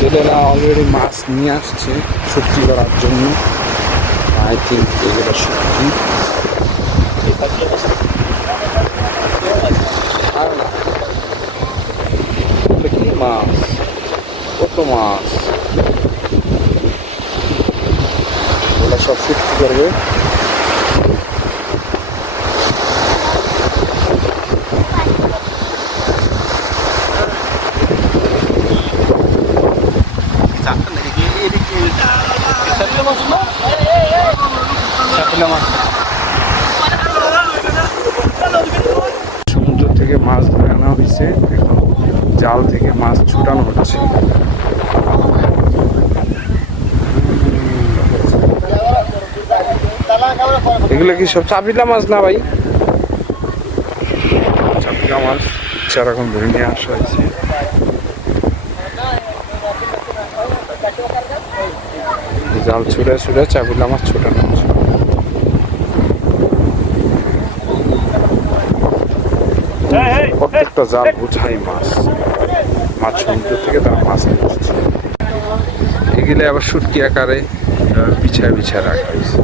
জেলেরা অলরেডি মাছ নিয়ে আসছে শক্তি করার জন্য। আই থিঙ্ক এগুলো সবজি আর না মাছ? কত মাছ? ওরা সব শক্তি করবে? সমুদ্র থেকে মাছ ধরে আনা হয়েছে। এখন জাল থেকে মাছ ছুটানো হচ্ছে। এগুলো কি সব চাপিলা মাছ না ভাই? চাপিলা মাছ চারাখন ধরে নিয়ে আসা হয়েছে। জাল ছুড়ে ছুড়ে চাপিলা মাছ ছুটে হচ্ছে। প্রত্যেকটা জাল বুঝাই মাছ। মাছ সমুদ্র থেকে তারা মাছ নিয়ে আসছে এগুলো আবার সুটকি আকারে বিছায় বিছায় রাখা হয়েছে।